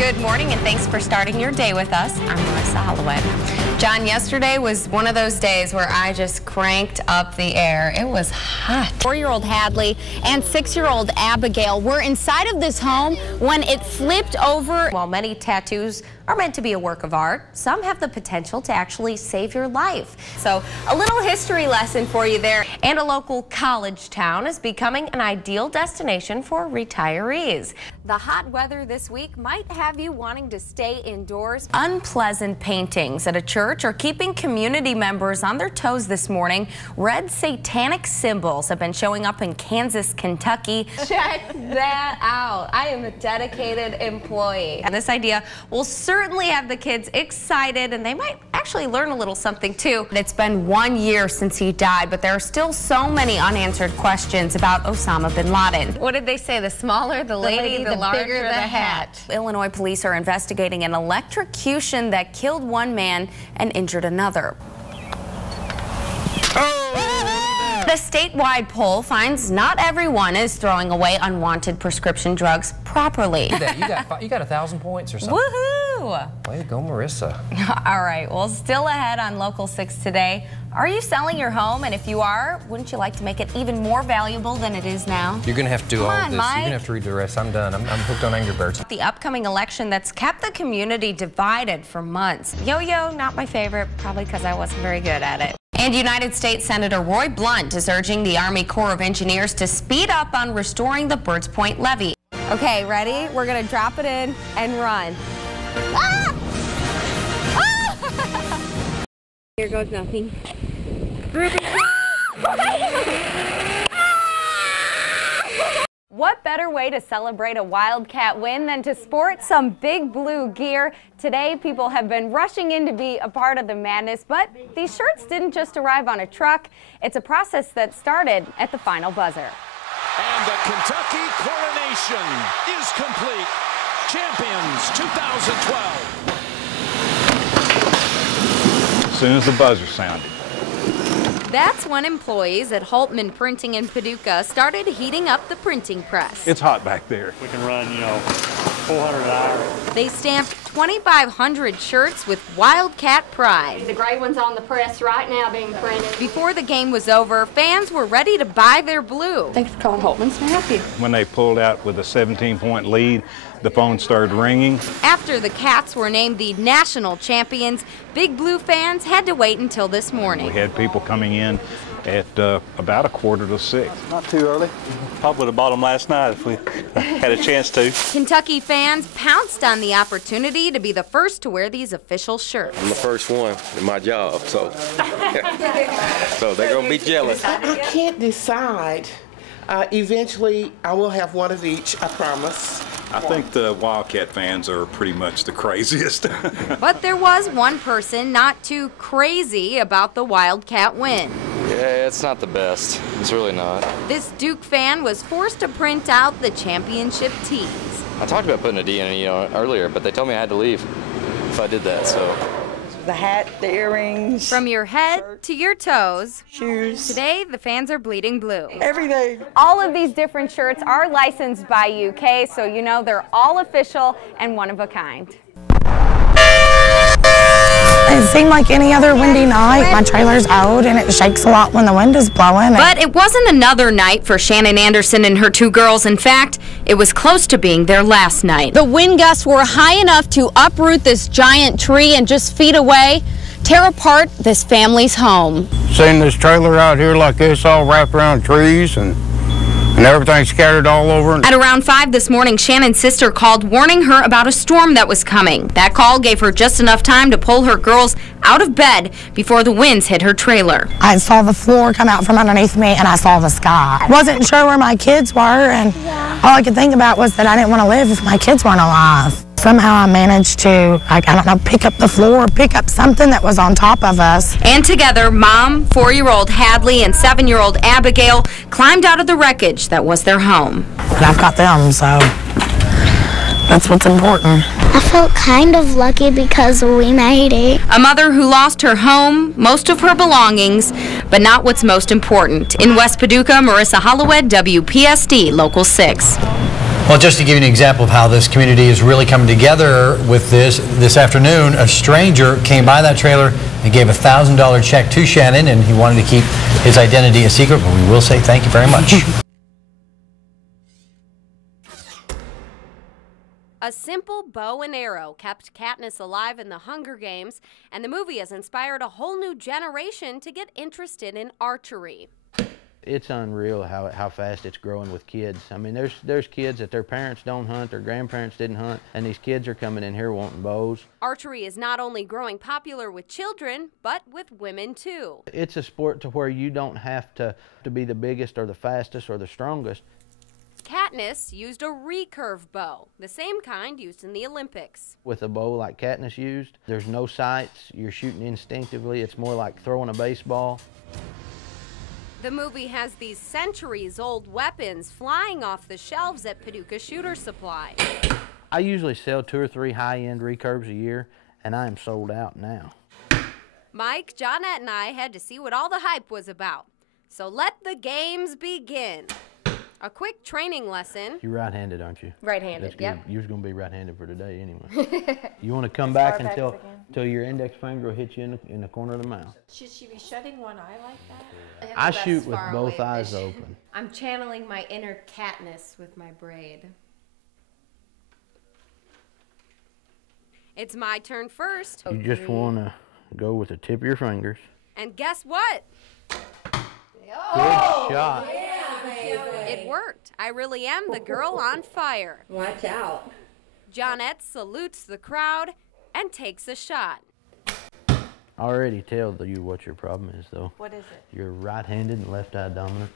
Good morning, and thanks for starting your day with us. I'm Marissa Holloway. John, yesterday was one of those days where I just cranked up the air. It was hot. 4-year-old Hadley and 6-year-old Abigail were inside of this home when it flipped over. While many tattoos are meant to be a work of art, some have the potential to actually save your life. So a little history lesson for you there. And a local college town is becoming an ideal destination for retirees. The hot weather this week might have you wanting to stay indoors. Unpleasant paintings at a church are keeping community members on their toes this morning. Red satanic symbols have been showing up in Kansas, Kentucky. Check that out. I am a dedicated employee. And this idea will certainly have the kids excited, and they might actually learn a little something too. It's been 1 year since he died, but there are still so many unanswered questions about Osama bin Laden. What did they say? The smaller the lady, the larger the hat. Illinois police are investigating an electrocution that killed one man and injured another. The statewide poll finds not everyone is throwing away unwanted prescription drugs properly. You got 1,000 points or something. Woohoo! Way to go, Marissa. All right, well, still ahead on Local 6 today. Are you selling your home? And if you are, wouldn't you like to make it even more valuable than it is now? You're going to have to do all of this. Mike. You're going to have to read the rest. I'm done. I'm hooked on Angry Birds. The upcoming election that's kept the community divided for months. Yo-yo, not my favorite, probably because I wasn't very good at it. And United States Senator Roy Blunt is urging the Army Corps of Engineers to speed up on restoring the Birds Point levee. Okay, ready? We're going to drop it in and run. Ah! Ah! Here goes nothing. What better way to celebrate a Wildcat win than to sport some big blue gear? Today, people have been rushing in to be a part of the madness, but these shirts didn't just arrive on a truck. It's a process that started at the final buzzer. And the Kentucky coronation is complete. Champions 2012. As soon as the buzzer sounded. That's when employees at Holtman Printing in Paducah started heating up the printing press. It's hot back there. We can run, 400 an hour. They stamped 2,500 shirts with Wildcat pride. The gray one's on the press right now being printed. Before the game was over, fans were ready to buy their blue. Thanks for calling Holtman. So happy. When they pulled out with a 17-point lead, the phone started ringing. After the Cats were named the national champions, Big Blue fans had to wait until this morning. We had people coming in at about 5:45. Not too early. Probably would have bought them last night if we had a chance to. Kentucky fans pounced on the opportunity to be the first to wear these official shirts. I'm the first one in my job, so so they're going to be jealous. I can't decide. Eventually, I will have one of each, I promise. I think the Wildcat fans are pretty much the craziest. But there was one person not too crazy about the Wildcat win. Yeah, it's not the best. It's really not. This Duke fan was forced to print out the championship tees. I talked about putting a D in it, earlier, but they told me I had to leave if I did that, so. The hat, the earrings. From your head to your toes. Shoes. Today, the fans are bleeding blue. Every day. All of these different shirts are licensed by UK, so they're all official and one of a kind. It seemed like any other windy night. My trailer's old and it shakes a lot when the wind is blowing. But it wasn't another night for Shannon Anderson and her 2 girls. In fact, it was close to being their last night. The wind gusts were high enough to uproot this giant tree and just feet away, tear apart this family's home. Seeing this trailer out here like this all wrapped around trees and everything scattered all over. At around 5 this morning, Shannon's sister called warning her about a storm that was coming. That call gave her just enough time to pull her girls out of bed before the winds hit her trailer. I saw the floor come out from underneath me and I saw the sky. I wasn't sure where my kids were, and all I could think about was that I didn't want to live if my kids weren't alive. Somehow I managed to, pick up the floor, pick up something that was on top of us. And together, Mom, 4-year-old Hadley, and 7-year-old Abigail climbed out of the wreckage that was their home. And I've got them, so that's what's important. I felt kind of lucky because we made it. A mother who lost her home, most of her belongings, but not what's most important. In West Paducah, Marissa Holloway, WPSD Local 6. Well, just to give you an example of how this community is really coming together with this afternoon, a stranger came by that trailer and gave a $1,000 check to Shannon, and he wanted to keep his identity a secret, but we will say thank you very much. A simple bow and arrow kept Katniss alive in the Hunger Games, and the movie has inspired a whole new generation to get interested in archery. It's unreal how fast it's growing with kids. I mean, there's kids that their parents don't hunt, their grandparents didn't hunt, and these kids are coming in here wanting bows. Archery is not only growing popular with children, but with women too. It's a sport to where you don't have to be the biggest or the fastest or the strongest. Katniss used a recurve bow, the same kind used in the Olympics. With a bow like Katniss used, there's no sights, you're shooting instinctively, it's more like throwing a baseball. The movie has these centuries-old weapons flying off the shelves at Paducah Shooter Supply. I usually sell 2 or 3 high-end recurves a year, and I am sold out now. Mike, Johnette, and I had to see what all the hype was about. So let the games begin. A quick training lesson. You're right-handed, aren't you? Right-handed, yep. You're going to be right-handed for today anyway. You want to come back until your index finger will hit you in the corner of the mouth. Should she be shutting one eye like that? I shoot with both eyes open. I'm channeling my inner Katniss with my braid. It's my turn first. You just want to go with the tip of your fingers. And guess what? Good shot. It worked. I really am the girl on fire. Watch out. Johnette salutes the crowd and takes a shot. I already tell you what your problem is, though. What is it? You're right-handed and left-eye dominant.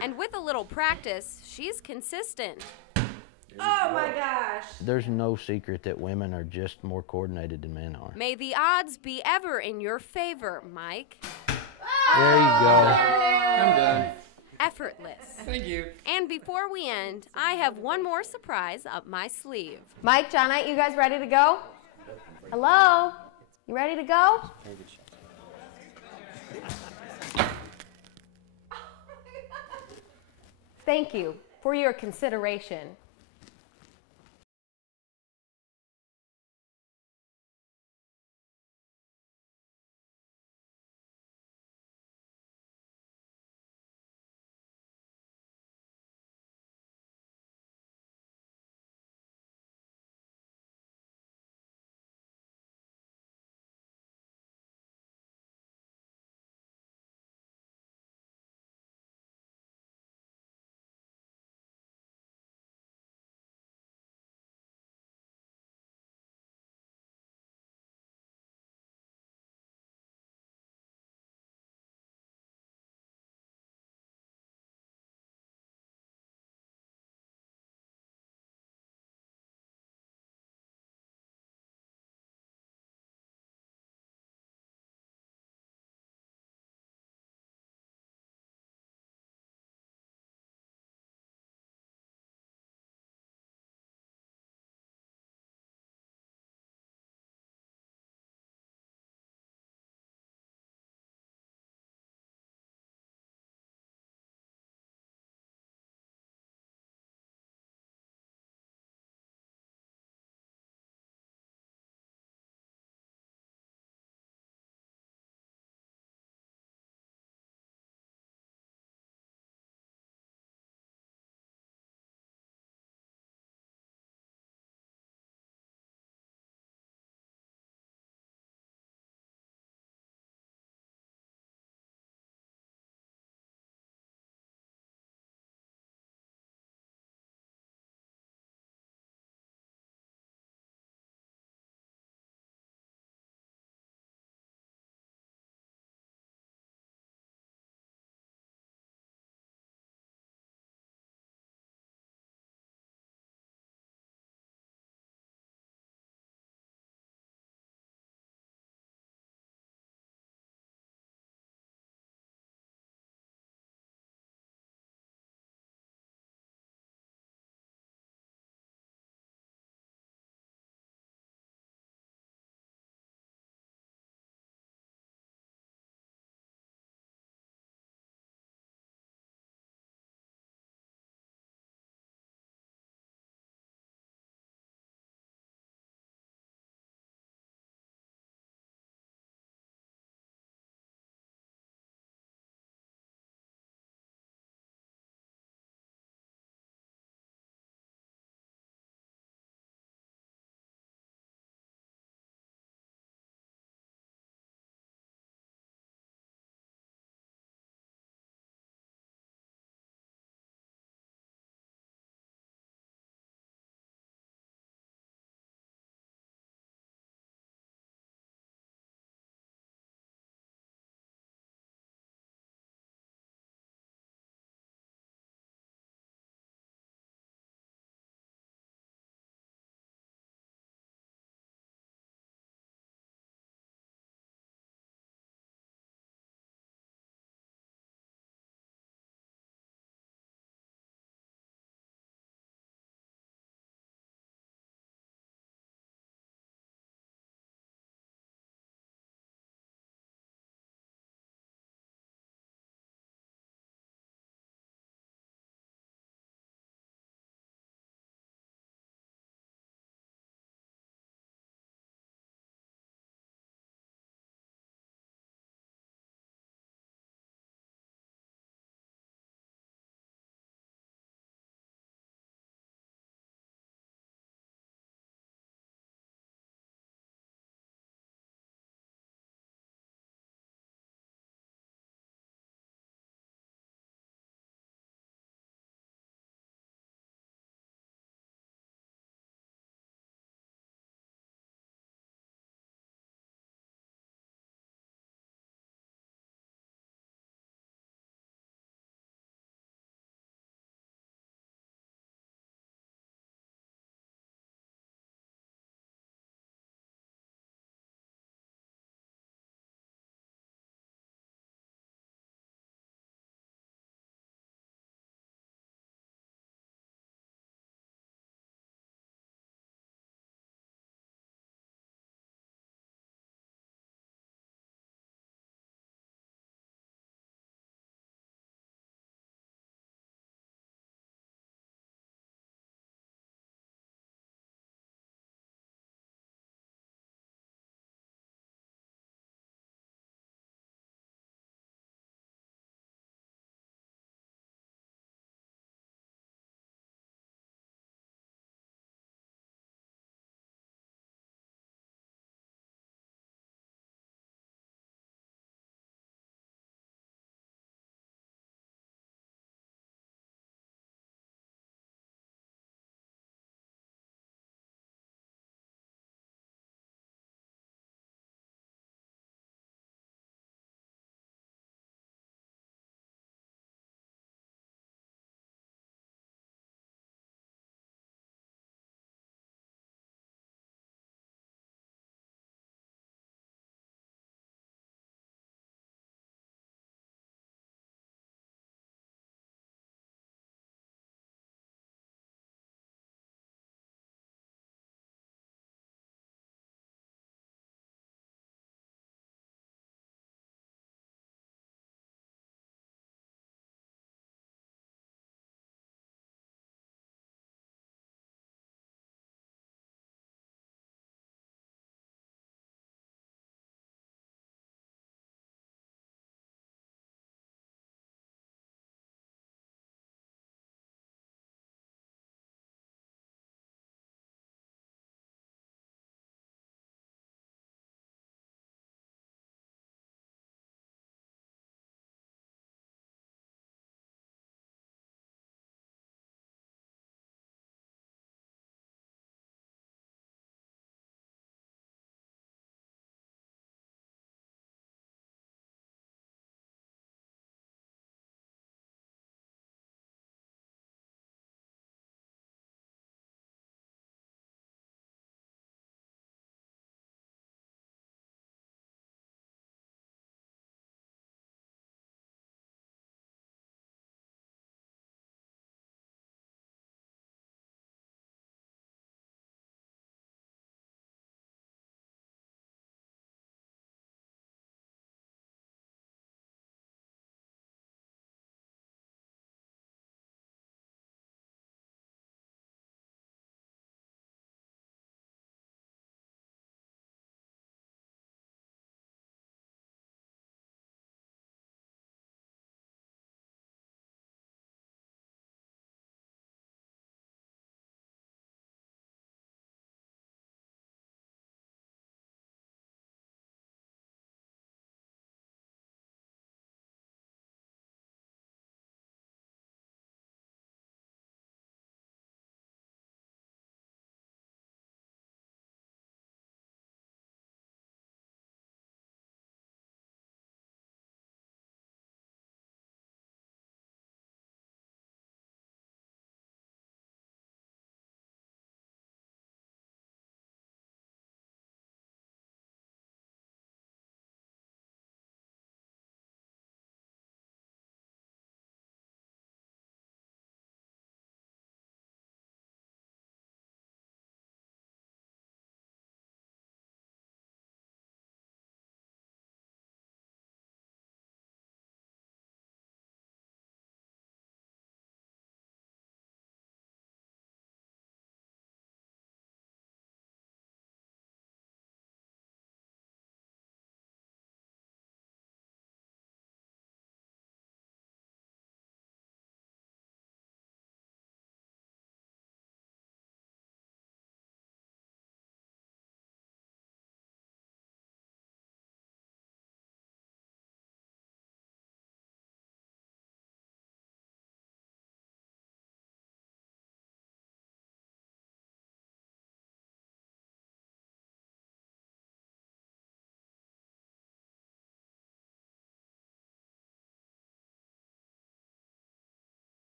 And with a little practice, she's consistent. Oh my gosh. There's no secret that women are just more coordinated than men are. May the odds be ever in your favor, Mike. There you go. I'm done. Effortless. Thank you. And before we end, I have one more surprise up my sleeve. Mike, Johnette, you guys ready to go? Hello? You ready to go? Thank you for your consideration.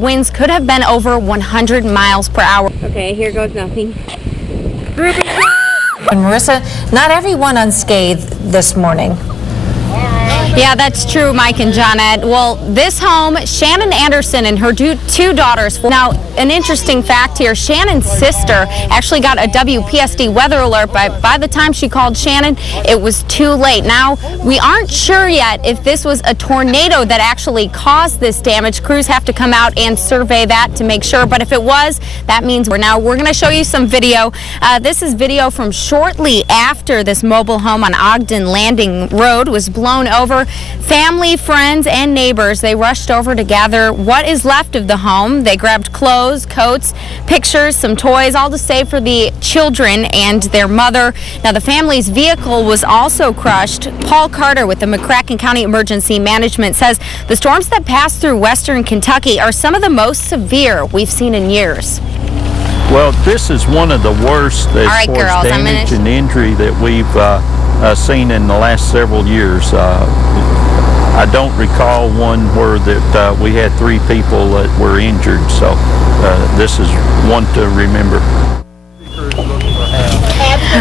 Winds could have been over 100 miles per hour. Okay, here goes nothing. And Marissa, not everyone unscathed this morning. Yeah, that's true, Mike and Johnette. Well, this home, Shannon Anderson and her two daughters. Now, an interesting fact here, Shannon's sister actually got a WPSD weather alert, but by the time she called Shannon, it was too late. Now, we aren't sure yet if this was a tornado that actually caused this damage. Crews have to come out and survey that to make sure, but if it was, that means we're going to show you some video. This is video from shortly after this mobile home on Ogden Landing Road was blown over. Family, friends, and neighbors, they rushed over to gather what is left of the home. They grabbed clothes, coats, pictures, some toys, all to save for the children and their mother. Now, the family's vehicle was also crushed. Paul Carter with the McCracken County Emergency Management says the storms that pass through western Kentucky are some of the most severe we've seen in years. Well, this is one of the worst as far as damage and injury that we've seen in the last several years. I don't recall one where that we had 3 people that were injured, so this is one to remember.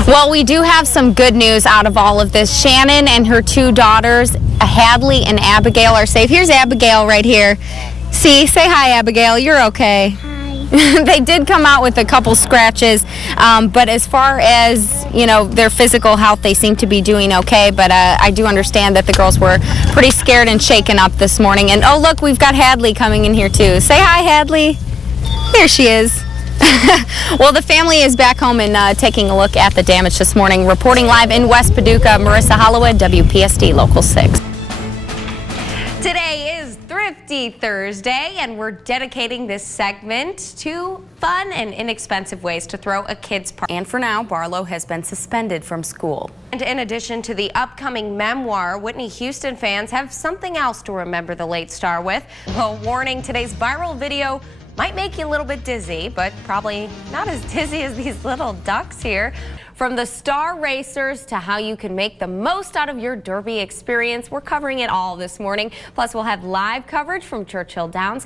Well, we do have some good news out of all of this. Shannon and her 2 daughters, Hadley and Abigail, are safe. Here's Abigail right here. See, say hi, Abigail. You're okay. They did come out with a couple scratches, but as far as, you know, their physical health, they seem to be doing okay, but I do understand that the girls were pretty scared and shaken up this morning. And oh, look, we've got Hadley coming in here too. Say hi, Hadley. There she is. Well, the family is back home and taking a look at the damage this morning. Reporting live in West Paducah, Marissa Holloway, WPSD Local 6. Today is Thrifty Thursday, and we're dedicating this segment to fun and inexpensive ways to throw a kid's party. And for now, Barlow has been suspended from school. And in addition to the upcoming memoir, Whitney Houston fans have something else to remember the late star with. A warning, today's viral video might make you a little bit dizzy, but probably not as dizzy as these little ducks here. From the star racers to how you can make the most out of your Derby experience, we're covering it all this morning. Plus, we'll have live coverage from Churchill Downs.